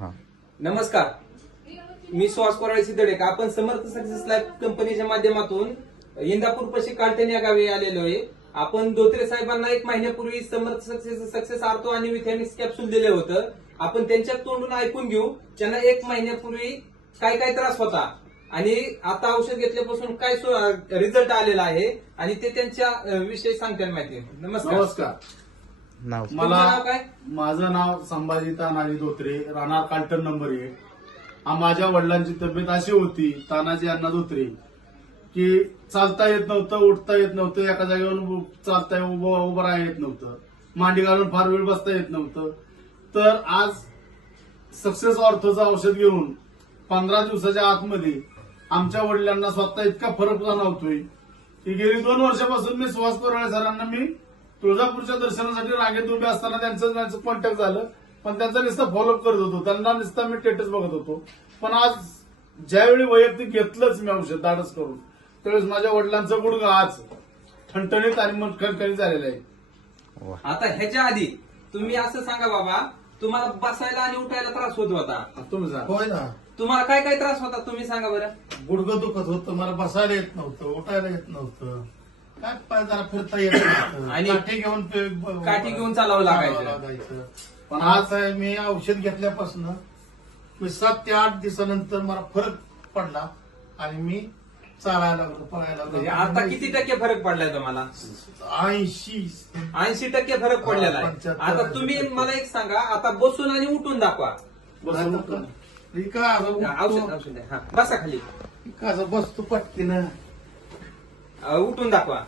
नमस्कार, मी सुहास कोराळे सिद्धडेक. आपण समर्थ success life कंपनीच्या माध्यमातून इंदापूर पशी कालटण या गावी आलेलो आहे. आपण धोत्रे साहेबांना 1 महिन्यापूर्वी समर्थ सक्सेस आर्थो आणि विथॅमिक्स कॅप्सूल दिले होतं. आपण त्यांच्या तोंडून ऐकून घेऊ त्यांना 1 महिन्यापूर्वी काय काय त्रास होता आणि आता औषध घेतल्यापासून काय रिझल्ट आलेला आहे आणि ते त्यांच्या विषयी सांगताना माहिती. नमस्कार. माझं नाव संभाजी तानाजी धोत्रे, राहणार कालटण नंबर 1. माझ्या वडिलांची तब्येत अशी होती, तानाजी अण्णा धोत्रे, की चालता येत नव्हतं, उठता येत नव्हतं, एका जागेवरून चालता उभं राहा येत नव्हतं, मांडी घालून फार वेळ बसता येत नव्हतं. तर आज सक्सेस ऑर्थोचं औषध घेऊन 15 दिवसाच्या आतमध्ये आमच्या वडिलांना स्वतः इतका फरक जाणवतोय की गेली 2 वर्षापासून मी सुहास कोराळे सरांना मी तुळजापूरच्या दर्शनासाठी रांगेत उभे असताना त्यांचं कॉन्टॅक्ट झालं, पण त्यांचा नुसतं फॉलोअप करत होतो, त्यांना नुसतं मी स्टेटस बघत होतो. पण आज ज्यावेळी वैयक्तिक घेतलंच मी औषध धाडस करून, त्यावेळेस माझ्या वडिलांचं गुडघा आज ठणठणीत आणि मन खणखणीत झालेलं आहे. आता ह्याच्या आधी तुम्ही असं सांगा बाबा, तुम्हाला बसायला आणि उठायला त्रास होत होता. तुम्ही सांगा. होय ना, तुम्हाला काय काय त्रास होता तुम्ही सांगा बरं. गुडघं दुखत होतं, मला बसायला येत नव्हतं, उठायला येत नव्हतं, काय पाय जरा फिरता येत नव्हतं, आणि काठी घेऊन चालावं लागायचं. पण आज मी औषध घेतल्यापासून मी 7 ते 8 दिवसानंतर मला फरक पडला आणि मी चालायला लागलो, पळायला म्हणजे लागलो. आता किती टक्के फरक पडलाय तुम्हाला? 80% फरक पडलेला आहे. 75. आता तुम्ही मला एक सांगा, आता बसून आणि उठून दाखवा. औषध द्या. हा, बसा खाली. कसं बसतो पटकीनं, उठून दाखवा.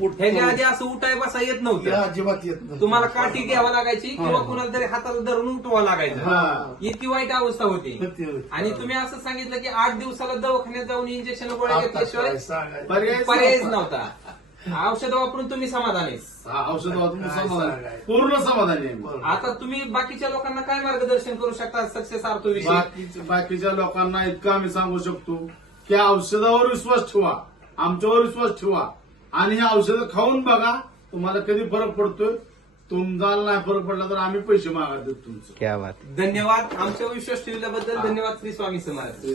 ह्याच्या आधी असं उठाय बसा येत नव्हतं, अजिबात येत नाही. तुम्हाला काठी घ्यावा लागायची किंवा कुणाला तरी हाताला धरून उठवा लागायचं. इतकी वाईट अवस्था होती. आणि तुम्ही असं सांगितलं की 8 दिवसाला दवाखान्यात जाऊन इंजेक्शन गोळ्या घेतल्याशिवाय पर्यायच नव्हता. औषध वापरून तुम्ही समाधानी? औषध वापरून पूर्ण समाधानी आहे. आता तुम्ही बाकीच्या लोकांना काय मार्गदर्शन करू शकता सक्सेस आर्थो विषयी? बाकीच्या लोकांना इतकं आम्ही सांगू शकतो की औषधावर विश्वास ठेवा, आमच्यावर विश्वास ठेवा आणि हे औषधं खाऊन बघा, तुम्हाला कधी फरक पडतोय. तुम्हाला नाही फरक पडला तर आम्ही पैसे मागत देतो तुमचं. धन्यवाद. आमच्यावर विश्वास ठेवल्याबद्दल धन्यवाद. श्री स्वामी समर्थ.